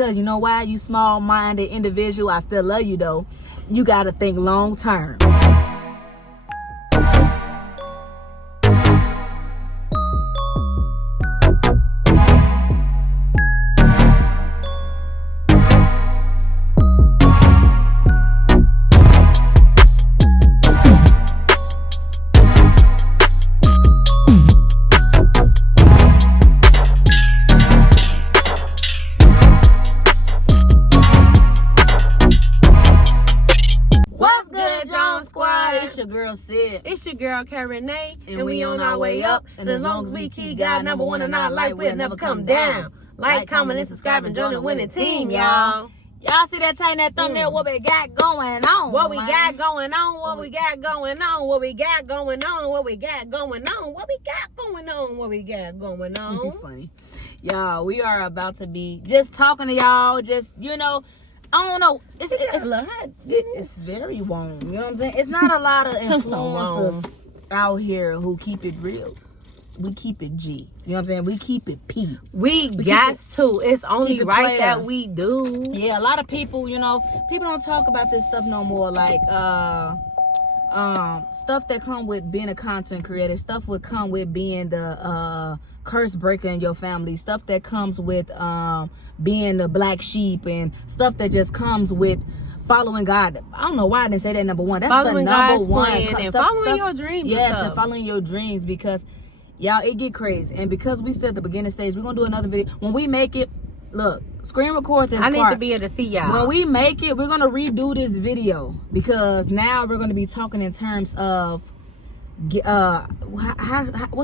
Because you know why? You small-minded individual. I still love you, though. You got to think long-term. It's your girl Sid. It's your girl Kayrenaii, and we on our way up. And as long as we keep God number one in our life, we'll never come down. Like, comment, and subscribe, and join the winning team, y'all. Y'all see that tight that thumbnail? What we got going on? What we got going on? What we got going on? What we got going on? What we got going on? What we got going on? What we got going on? Funny, y'all. We are about to be just talking to y'all. Just I don't know. It's a little hot. It's very warm. You know what I'm saying? It's not a lot of influencers out here who keep it real. We keep it G. You know what I'm saying? We keep it P. We got to. It's only right that we do. Yeah, a lot of people, people don't talk about this stuff no more. Like, stuff that come with being a content creator, stuff would come with being the curse breaker in your family, stuff that comes with being the black sheep, and stuff that just comes with following God. I don't know why I didn't say that number one. That's following the number God's one. Plan and following your dreams. Yes, and following your dreams, because y'all, it get crazy. And because we still at the beginning stage, we're gonna do another video. When we make it, look, screen record this I part. need to be able to see y'all. When we make it, we're gonna redo this video, because now we're gonna be talking in terms of what's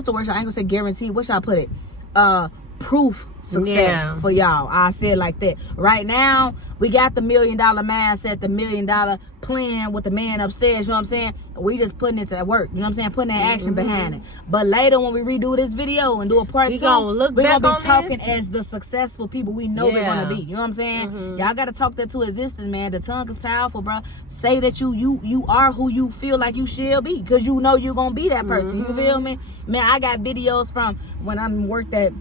the word? I ain't gonna say guarantee. What should I put it? Proof success for y'all. I say it like that. Right now, we got the $1 million mindset, the $1 million plan with the man upstairs. You know what I'm saying? We just putting it to work. You know what I'm saying? Putting that action behind it. But later, when we redo this video and do a part two, we're gonna be talking as the successful people we know we're gonna be. You know what I'm saying? Y'all gotta talk that to existence, man. The tongue is powerful, bro. Say that you are who you feel like you should be, because you know you're gonna be that person. You feel me? Man, I got videos from when I worked at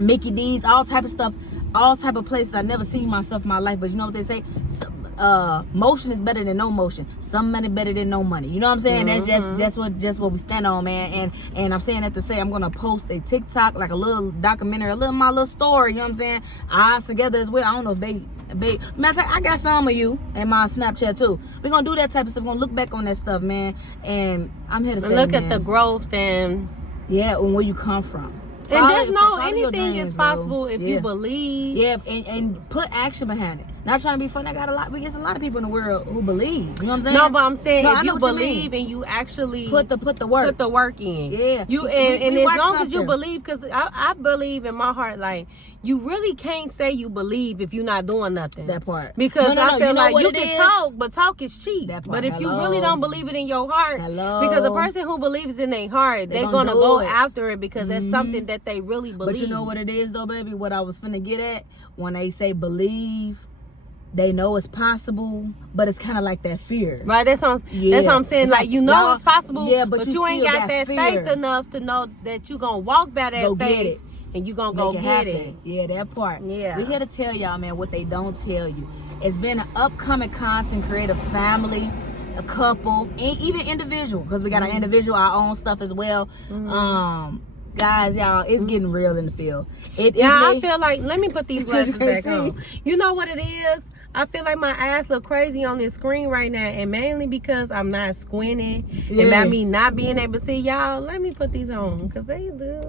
Mickey D's, all type of stuff, all type of places I never seen myself in my life. But you know what they say? Motion is better than no motion. Some money better than no money. You know what I'm saying? That's what we stand on, man. And I'm saying that to say I'm gonna post a TikTok, like a little documentary, my little story. You know what I'm saying? Eyes together as well. I don't know if they matter of fact, I got some of you in my Snapchat too. We're gonna do that type of stuff. We're gonna look back on that stuff, man. And I'm here to say, look at the growth and and where you come from. And just know anything is possible if you believe. Yeah, and put action behind it. Not trying to be funny. There's a lot of people in the world who believe. You know what I'm saying? No, but I'm saying if you believe and you actually put the work. Put the work in. Yeah. And as long as you believe, because I believe in my heart, like, you really can't say you believe if you're not doing nothing. That part. Because I feel like you can talk, but talk is cheap. But if you really don't believe it in your heart, because a person who believes in their heart, they're gonna go after it, because that's something that they really believe. But you know what it is though, baby? What I was finna get at, when they say believe, they know it's possible, but it's kind of like that fear. Right, that's what I'm saying. It's like, you know it's possible, but you ain't got that faith enough to know that you gonna walk by that faith. And you gonna go get it. Yeah, that part. Yeah. We're here to tell y'all, man, what they don't tell you. It's been an upcoming content creator family, a couple, and even individual, because we got our individual, our own stuff as well. Guys, y'all, it's getting real in the field. I feel like, let me put these glasses back on. You know what it is? I feel like my eyes look crazy on this screen right now, and mainly because I'm not squinting, and by me not being able to see y'all. Let me put these on, because they do,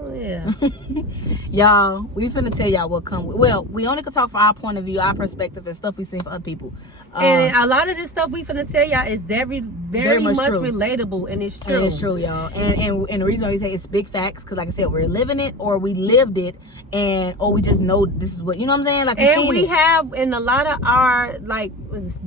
y'all, we finna tell y'all what come with. Well, we only can talk from our point of view, our perspective, and stuff we seen for other people. And a lot of this stuff we finna tell y'all is very much relatable, and it's true. And it's true, y'all. And the reason why we say it's big facts, because like I said, we're living it, or we lived it, or we just know this is what, you know what I'm saying? Like, and we have, in a lot of our, like,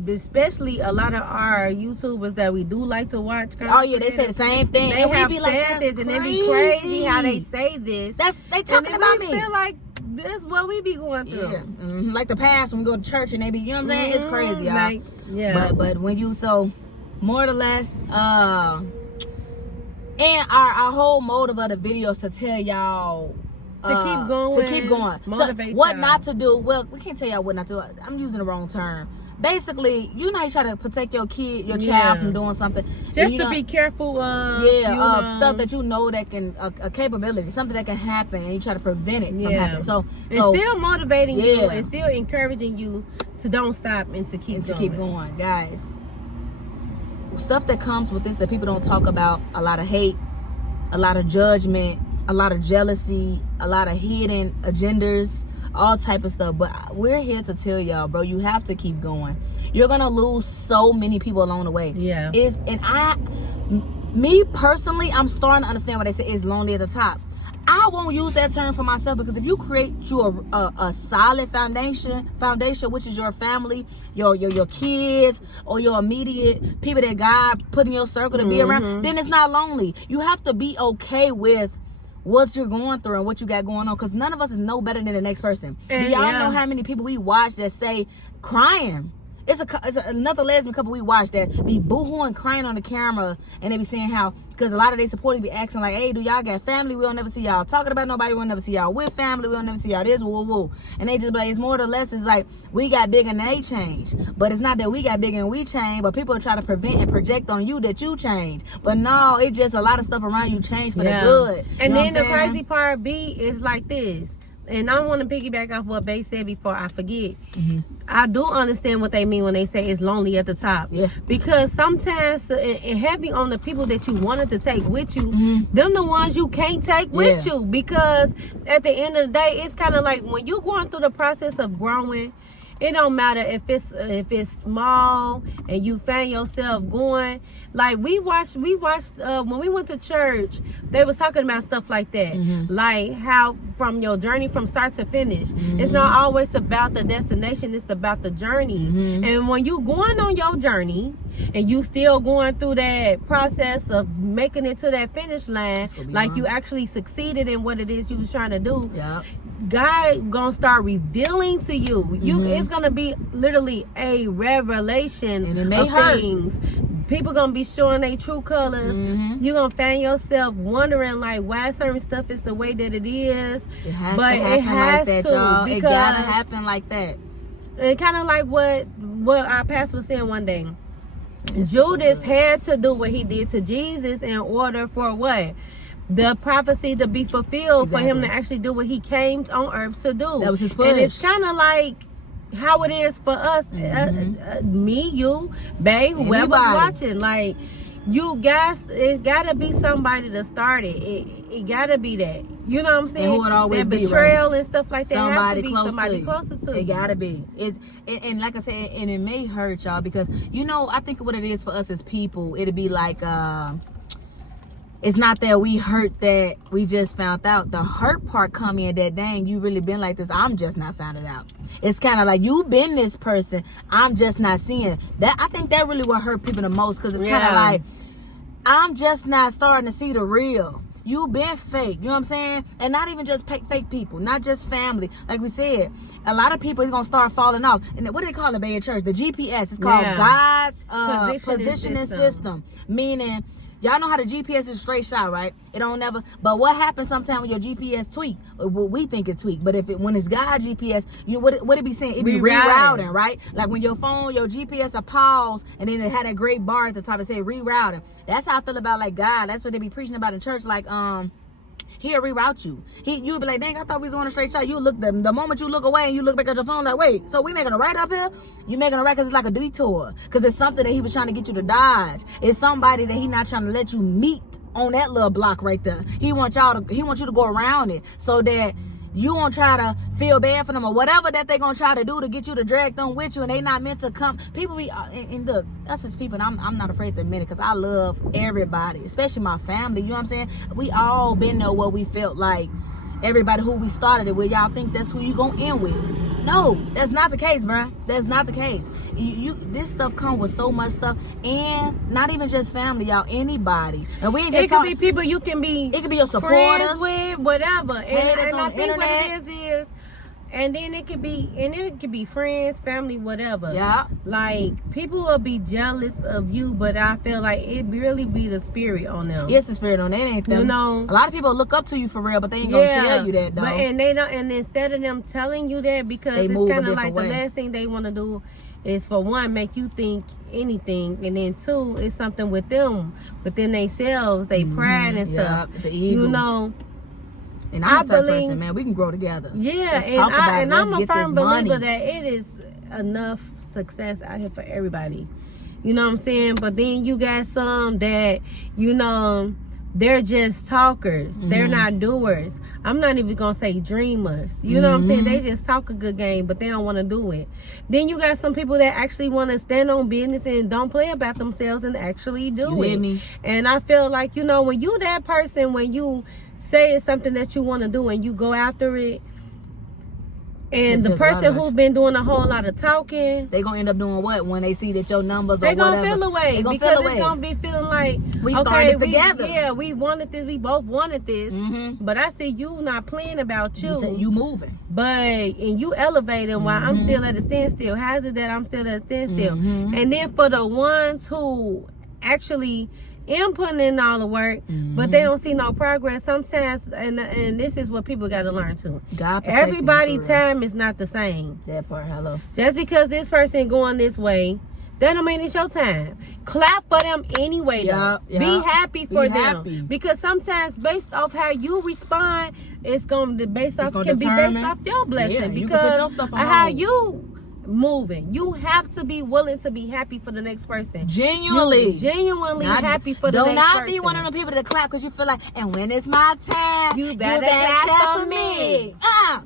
especially a lot of our YouTubers that we do like to watch. Oh yeah, they say the same thing. They and have we be said like, this, and it be crazy how they say this. They talking about me. Feel like that's what we be going through. Yeah. Like the past, when we go to church and they be, you know what I'm saying? It's crazy, y'all. Like, yeah. But when you, so more or less, and our whole motive of the video is to tell y'all keep going. To keep going. Motivate what y'all. not to do. Well, we can't tell y'all what not to do. I'm using the wrong term. Basically, you know, you try to protect your kid, your child from doing something. Just to be careful of, stuff that you know that can, a capability, something that can happen, and you try to prevent it from happening. So still motivating you and still encouraging you to don't stop and to keep going. Guys. Stuff that comes with this that people don't talk about: a lot of hate, a lot of judgment, a lot of jealousy, a lot of hidden agendas, all type of stuff. But we're here to tell y'all, bro, you have to keep going. You're gonna lose so many people along the way. Me personally, I'm starting to understand what they say is lonely at the top. I won't use that term for myself, because if you create you a solid foundation, which is your family, your kids, or your immediate people that God put in your circle to be around, then it's not lonely. You have to be okay with what you're going through and what you got going on, because none of us is no better than the next person. Do y'all know how many people we watch that say crying? It's another lesbian couple we watched that be boo-hooing, crying on the camera, and they be saying how, because a lot of they supporters be asking like, hey, do y'all got family? We don't never see y'all talking about nobody. We don't never see y'all with family. We don't never see y'all this, woo, woo. And they just be like, it's more or less, it's like, we got big and they change. But it's not that we got big and we change, but people try to prevent and project on you that you change. But no, it's just a lot of stuff around you change for the good. And then the crazy part B is like this. And I want to piggyback off what Bay said before I forget. I do understand what they mean when they say it's lonely at the top. Because sometimes it heavy on the people that you wanted to take with you, them the ones you can't take with you. Because at the end of the day, it's kind of like when you're going through the process of growing, it don't matter if it's small and you find yourself going. Like we watched when we went to church, they was talking about stuff like that. Like how from your journey from start to finish, it's not always about the destination, it's about the journey. And when you going on your journey and you still going through that process of making it to that finish line, like you actually succeeded in what it is you was trying to do, God gonna start revealing to you. It's gonna be literally a revelation of things. People gonna be showing their true colors. You're gonna find yourself wondering like why certain stuff is the way that it is. It has to happen like that, y'all. It gotta happen like that. And kind of like what our pastor was saying one day. Judas had to do what he did to Jesus in order for what? The prophecy to be fulfilled, for him to actually do what he came on earth to do. That was his push. And it's kind of like how it is for us, me, you, Bae, whoever's watching. Like, you guys, it gotta be somebody to start it. It gotta be that. You know what I'm saying? And who it always that betrayal and stuff like that has to be somebody closer to you. It gotta be. And like I said, and it may hurt y'all, because you know, I think what it is for us as people, it'd be like it's not that we hurt that we just found out. The hurt part come in that, dang, you really been like this. I'm just not found it out. It's kind of like you been this person. I'm just not seeing that. I think that really what hurt people the most, because it's kind of like I'm just not starting to see the real. You been fake, you know what I'm saying? And not even just fake people, not just family. Like we said, a lot of people is gonna start falling off. And what do they call it in church? The GPS. It's called God's positioning system. Meaning, y'all know how the GPS is a straight shot, right? It don't never. But what happens sometimes when your GPS tweak? What we think it tweak, but when it's God's GPS, you know what it be saying? It be rerouting, right? Like when your phone, your GPS a pause, and then it had a great bar at the top. It say rerouting. That's how I feel about like God. That's what they be preaching about in church. Like he'll reroute you. You'll be like, dang, I thought we was on a straight shot. You look the moment you look away and you look back at your phone, like, wait, so we making a right up here? You making a right because it's like a detour, because it's something that he was trying to get you to dodge. It's somebody that he not trying to let you meet on that little block right there. He wants you to go around it so that you won't try to feel bad for them or whatever that they gonna try to do to get you to drag them with you, and they not meant to come. People be and look, us as people, and I'm not afraid to admit it, because I love everybody, especially my family. You know what I'm saying? We all been there where we felt like everybody who we started it with, y'all think that's who you gonna end with. No, that's not the case, bruh. That's not the case. This stuff comes with so much stuff, and not even just family, y'all. Anybody. And we ain't just could be people you can be. It could be your supporters, friends with, whatever. And I think internet. what it is And then it could be friends, family, whatever. Yeah. Like, people will be jealous of you, but I feel like it really be the spirit on them. Yes, the spirit on that ain't them. You know, a lot of people look up to you for real, but they ain't gonna tell you that though. But and they don't. And instead of them telling you that, because they it's kind of like the last thing they want to do is, for one, make you think anything, and then two, it's something with them, within themselves, they pride and stuff. The ego. You know. And I'm a type person, man. We can grow together. Yeah, and I'm a firm believer that it is enough success out here for everybody. You know what I'm saying? But then you got some that, you know, they're just talkers. They're not doers. I'm not even gonna say dreamers. You know what I'm saying? They just talk a good game, but they don't want to do it. Then you got some people that actually want to stand on business and don't play about themselves and actually do it. Hear me? And I feel like, you know, when you that person, when you say it's something that you want to do and you go after it, and the person who's been doing a whole lot of talking, they gonna end up doing what when they see that your numbers they gonna feel away, because it's gonna be feeling like we started together. We wanted this, we both wanted this, but I see you not playing about you moving, but and you elevating while I'm still at a standstill. How is it that I'm still at a standstill? And then for the ones who actually putting in all the work, but they don't see no progress sometimes, and this is what people got to learn too. Everybody's time is not the same. That part, hello. Just because this person going this way, that don't mean it's your time. Clap for them anyway, though. Be happy for them, because sometimes based off how you respond, it's gonna be based off your blessing, because of how you moving. You have to be willing to be happy for the next person. Genuinely happy for the next person. Do not be one of the people that clap because you feel like, and when it's my time, you better clap for me.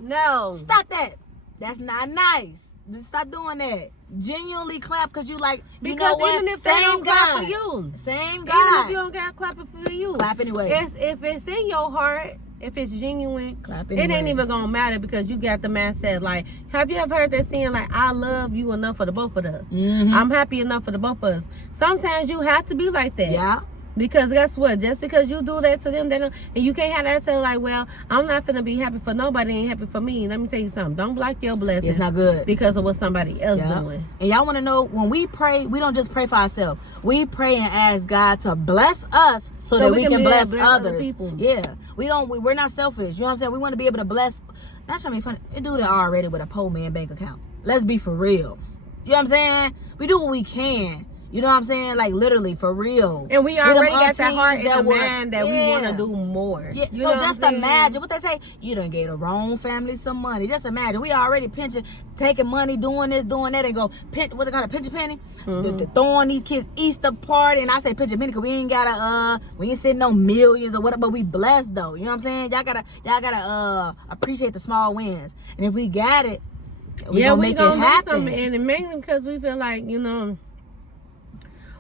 No. Stop that. That's not nice. Just stop doing that. Genuinely clap because you like, because even if they don't clap for you, same God. Even if you don't got clapping for you, clap anyway. If it's in your heart, if it's genuine, clap anyway. It ain't even gonna matter, because you got the mindset. Like, have you ever heard that saying, like, I love you enough for the both of us? I'm happy enough for the both of us. Sometimes you have to be like that. Yeah. Because guess what? Just because you do that to them, they don't, and you can't have that say like, well, I'm not finna be happy for nobody, ain't happy for me. Let me tell you something. Don't block your blessings. It's not good. Because of what somebody else doing. And y'all want to know, when we pray, we don't just pray for ourselves. We pray and ask God to bless us so that we can bless others. People. Yeah. We're not selfish. You know what I'm saying? We want to be able to bless. Not trying to be funny. They do that already with a poor man bank account. Let's be for real. You know what I'm saying? We do what we can. You know what I'm saying? Like, literally, for real. And we already got that heart in the mind that we want to do more. Yeah. You so just imagine what they say. You done gave the wrong family some money. Just imagine. We already taking money, doing this, doing that, and go, what they call it, pinch a penny? Throwing these kids Easter party. And I say pinch a penny because we ain't got we ain't sitting no millions or whatever, but we blessed though. You know what I'm saying? Y'all gotta appreciate the small wins. And if we got it, we gonna make it happen. And mainly because we feel like, you know,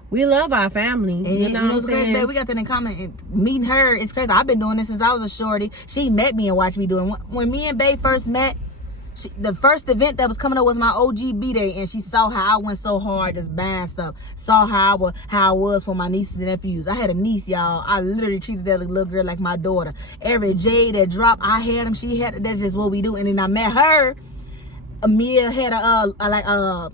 we love our family. And you know what's crazy, babe? We got that in common. And meeting her, it's crazy. I've been doing this since I was a shorty. She met me and watched me doing it. When me and Bae first met, the first event that was coming up was my OG B-Day, and she saw how I went so hard just buying stuff. Saw how I was for my nieces and nephews. I had a niece, y'all. I literally treated that little girl like my daughter. Every J that dropped, I had them. She had. That's just what we do. And then I met her. Mia had a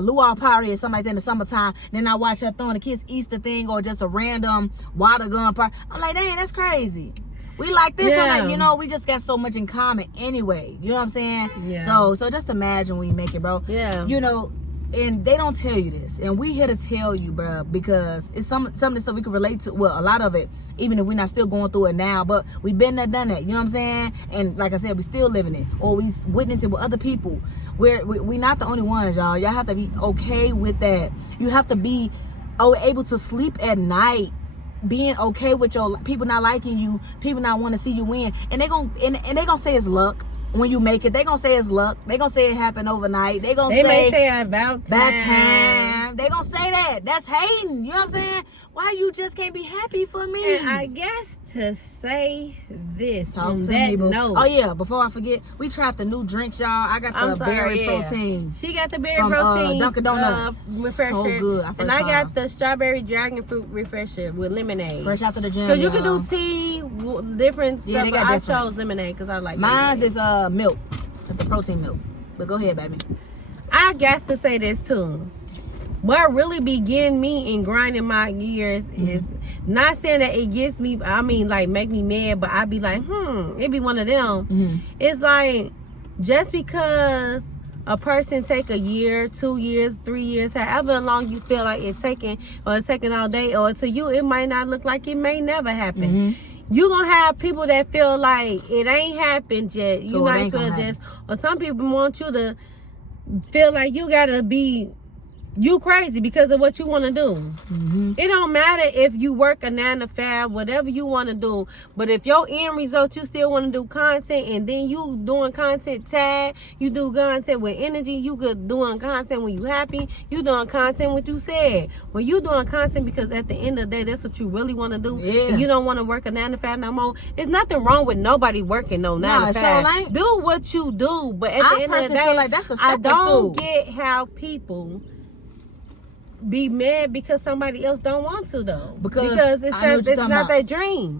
luau party or something like that in the summertime. Then I watched her throwing the kids Easter thing or just a random water gun party. I'm like, dang, that's crazy. We like this one, like, you know, we just got so much in common anyway. You know what I'm saying? Yeah. So just imagine when you make it, bro. Yeah. You know, and they don't tell you this, and we here to tell you, bro, because it's some of the stuff we can relate to. Well, a lot of it, even if we're not still going through it now, but we've been there, done that. You know what I'm saying? And like I said, we still living it, or we witness it with other people. We're not the only ones, y'all. Y'all have to be okay with that. You have to be able to sleep at night, being okay with your people not liking you, people not want to see you win, and they gonna say it's luck. When you make it, they gonna say it's luck. They gonna say it happened overnight. They may say about time. They gonna say that. That's hating. You know what I'm saying? Why you just can't be happy for me? And I guess to say this on that note. Oh yeah, before I forget, we tried the new drinks, y'all. I got the berry protein. She got the berry protein Dunkin' Donuts. Refresher. So good. And I got the strawberry dragon fruit refresher with lemonade. Fresh after the gym. Cause you can do tea, different stuff. I chose lemonade because I like. Mine's is milk. the protein milk. But go ahead, baby. I got to say this too. What really begin me in grinding my gears is not saying that it gets me, I mean, like, make me mad, but I be like, it be one of them. It's like, just because a person take a year, 2 years, 3 years, however long you feel like it's taking, or it's taking all day, or to you, it might not look like it may never happen. You gonna have people that feel like it ain't happened yet. You might as well just, or some people want you to feel like you gotta be, you crazy because of what you want to do. It don't matter if you work a 9 to 5, whatever you want to do. But if your end result, you still want to do content, and then you doing content tag, you do content with energy, you good doing content when you happy, you doing content what you said. When you doing content because at the end of the day, that's what you really want to do. And you don't want to work a 9 to 5 no more. There's nothing wrong with nobody working no 9 to 5. Do what you do, but at the end of the day, feel like that's a I don't get how people be mad because somebody else don't want to though. Because it's not their dream.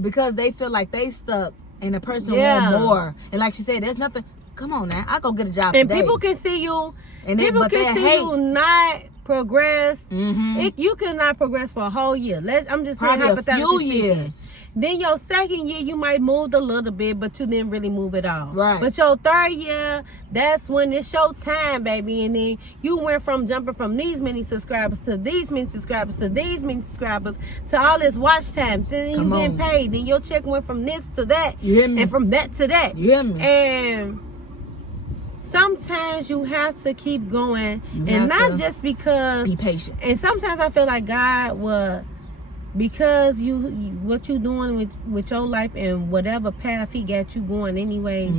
Because they feel like they stuck and the person want more. And like she said, there's nothing. Come on now, I go get a job and today. People can see you. And people can see you not progress. You cannot progress for a whole year. I'm just saying hypothetically speaking. Years. Then your second year, you might move a little bit, but you didn't really move at all. Right. But your third year, that's when it's your time, baby. And then you went from jumping from these many subscribers to these many subscribers to these many subscribers to all this watch time. Then you getting paid. Then your check went from this to that. You hear me? And from that to that. You hear me? And sometimes you have to keep going. And not just because. Be patient. And sometimes I feel like God will... Because what you doing with your life and whatever path he got you going anyway,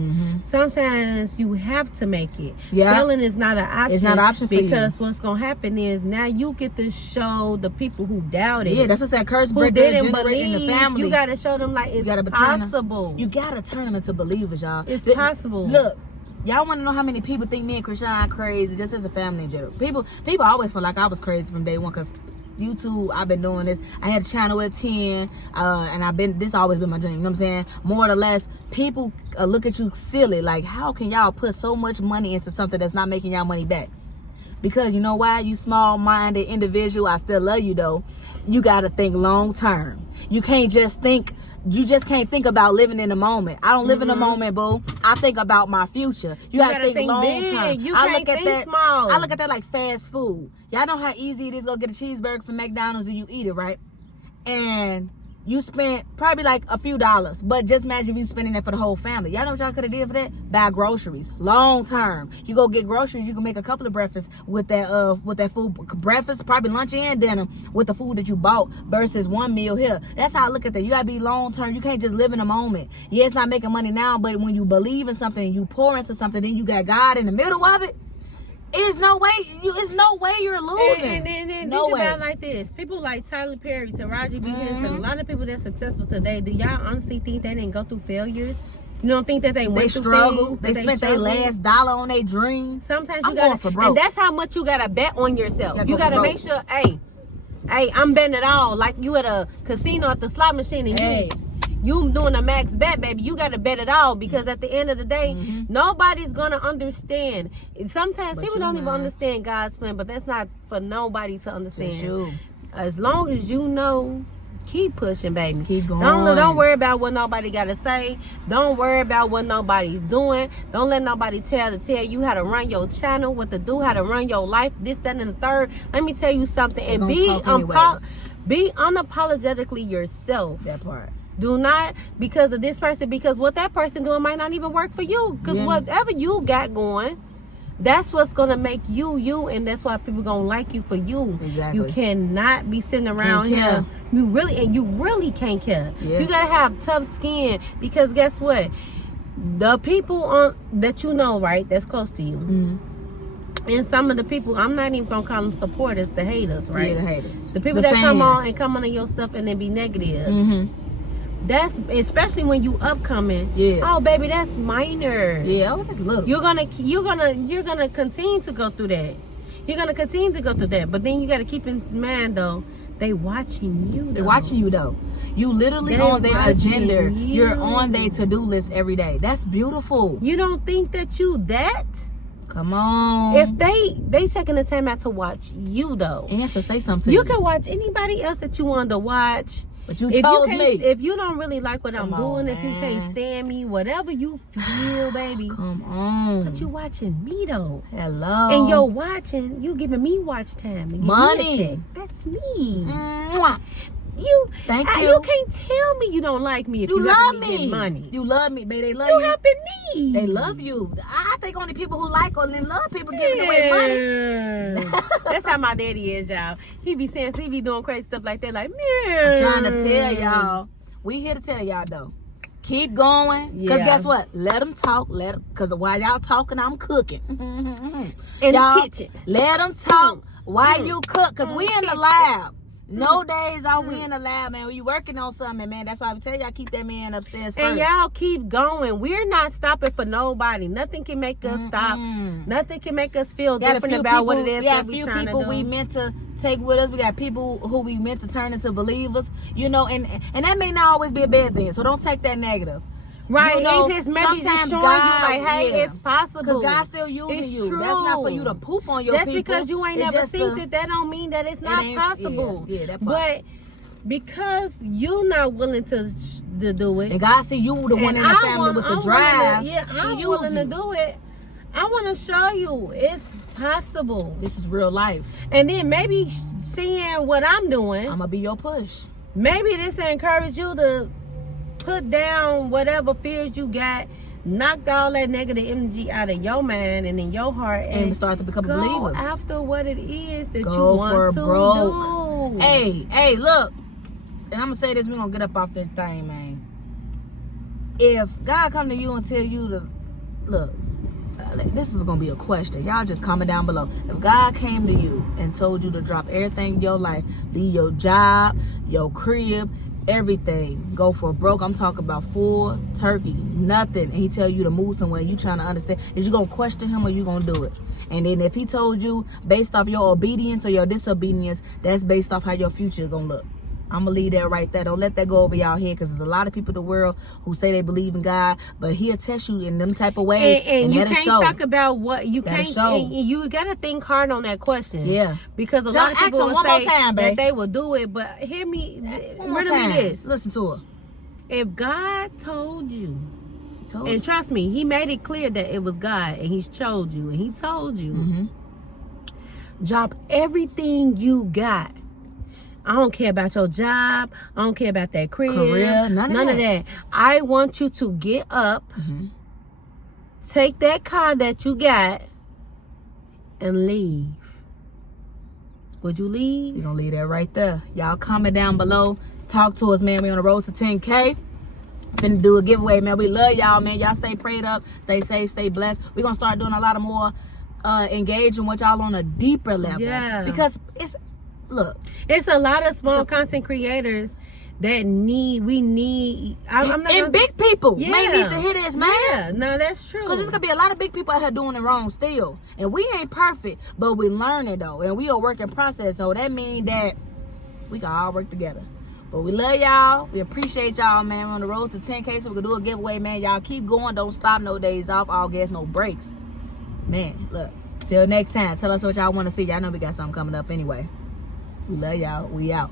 sometimes you have to make it. Failing is not an option. It's not an option for you. Because what's going to happen is now you get to show the people who doubted. Yeah, that's what that curse who didn't believe in the family. You got to show them like it's possible. You got to turn them into believers, y'all. It's possible. Look. Y'all want to know how many people think me and Krishan crazy just as a family in general. People always feel like I was crazy from day one because YouTube, I've been doing this. I had a channel at 10, and this always been my dream. You know what I'm saying? More or less, people look at you silly. Like, how can y'all put so much money into something that's not making y'all money back? Because you know why? You small-minded individual. I still love you though. You got to think long term. You can't just think. You just can't think about living in the moment. I don't live in the moment, boo. I think about my future. You gotta think long term. You can't think small. I look at that like fast food. Y'all know how easy it is to go get a cheeseburger from McDonald's and you eat it, right? And you spent probably like a few dollars, but just imagine if you spending that for the whole family. Y'all know what y'all could have did for that? Buy groceries, long term. You go get groceries, you can make a couple of breakfasts with that food. Breakfast, probably lunch and dinner with the food that you bought versus one meal here. That's how I look at that. You gotta be long term. You can't just live in a moment. Yeah, it's not making money now, but when you believe in something, you pour into something, then you got God in the middle of it. It's no way you're losing. And think about it like this. People like Tyler Perry, Taraji B. Henson, a lot of people that's successful today, do y'all honestly think they didn't go through failures? You don't think that they went through struggle? Things, they spent their last dollar on their dream. Sometimes you gotta, for broke. And that's how much you gotta bet on yourself. You gotta make sure, hey, I'm betting it all. Like you at a casino at the slot machine and you doing a max bet, baby. You got to bet it all because at the end of the day, nobody's going to understand. Sometimes people don't even understand God's plan, but that's not for nobody to understand. As long as you know, keep pushing, baby. Keep going. Don't worry about what nobody got to say. Don't worry about what nobody's doing. Don't let nobody tell you how to run your channel, what to do, how to run your life, this, that, and the third. Let me tell you something. And be unapologetically yourself. That part. Do not because of this person, because what that person doing might not even work for you. Because whatever you got going, that's what's going to make you, and that's why people going to like you for you. Exactly. You cannot be sitting around here. You really can't care. Yeah. You got to have tough skin because guess what? The people that you know, right, that's close to you. And some of the people, I'm not even going to call them supporters, the haters, right? Yeah, the haters. The people that come on your stuff and then be negative. That's especially when you upcoming. Oh, baby, that's minor. That's little. You're gonna continue to go through that. You're gonna continue to go through that. But then you gotta keep in mind though They watching you, though. They're watching you, though. You literally on their agenda. You're on their to-do list every day. That's beautiful. You don't think that you that? Come on. If they taking the time out to watch you, though. And to say something to you can watch anybody else that you want to watch. But you chose me. If you don't really like what I'm doing, man. if you can't stand me, whatever you feel, baby. Come on. But you watching me, though. Hello. And you're watching, you giving me watch time. And Money. Me a check. That's me. Mwah. Thank you. You can't tell me you don't like me if you love me getting money. You love me, baby. They love You you. helping me. They love you. I think only people who like or love people giving away money. That's how my daddy is, y'all. He be doing crazy stuff like that, like, man. I'm trying to tell y'all. We here to tell y'all, though. Keep going. Because guess what? Let them talk. Because while y'all talking, I'm cooking. In the kitchen. Let them talk while you cook. Because we in the lab. No days off, we in the lab, man. We working on something, man. That's why we tell y'all keep that man upstairs first. And y'all keep going. We're not stopping for nobody. Nothing can make us stop. Nothing can make us feel different about what it is that we're trying to do. We got a few people we meant to take with us. We got people who we meant to turn into believers. You know, and that may not always be a bad thing. So don't take that negative. Right, you know, it's maybe just showing God, you like, hey, it's possible. Because God's still using it's you. True. That's not for you to poop on your That's people. because you ain't never seen it. That don't mean that it's not possible. Yeah, that part. But because you not willing to do it. And God see you the one in the family with the drive. I'm willing to do it. I want to show you it's possible. This is real life. And then maybe seeing what I'm doing. I'm going to be your push. Maybe this will encourage you to put down whatever fears you got, knock all that negative energy out of your mind and in your heart, and start to become a go believer after what it is that go you want to do. Hey, look, and I'm gonna say this, we're gonna get up off this thing, man. If God come to you and tell you to look, this is gonna be a question, y'all just comment down below. If God came to you and told you to drop everything in your life, leave your job, your crib, everything, go for broke, I'm talking about full turkey, nothing, and he tell you to move somewhere, you trying to understand, is you gonna question him or you gonna do it? And then if he told you based off your obedience or your disobedience, that's based off how your future is gonna look. I'm gonna leave that right there. Don't let that go over y'all head, because there's a lot of people in the world who say they believe in God, but he'll test you in them type of ways. And you can't talk about what you can't. You gotta think hard on that question. Yeah, because a lot of people will say that they will do it, but hear me. Riddle me this. Listen to her. If God told you, and trust me, He made it clear that it was God, and He's chose you, and He told you, drop everything you got. I don't care about your job. I don't care about that career. None of that. I want you to get up, take that car that you got, and leave. Would you leave? We're going to leave that right there. Y'all comment down below. Talk to us, man. We on the road to 10K. Finna do a giveaway, man. We love y'all, man. Y'all stay prayed up. Stay safe. Stay blessed. We're going to start doing a lot of more engaging with y'all on a deeper level. Yeah. Because it's a lot of small content creators that we need big people may need to hear this, man. Yeah, no, that's true. Because there's gonna be a lot of big people out here doing it wrong still, and we ain't perfect, but we learning though, and we a work in process. So that means that we can all work together. But we love y'all. We appreciate y'all, man. We're on the road to 10K, so we can do a giveaway, man. Y'all keep going. Don't stop. No days off. All gas, no breaks. Man, look. Till next time. Tell us what y'all want to see. Y'all know we got something coming up anyway. We love y'all. We out.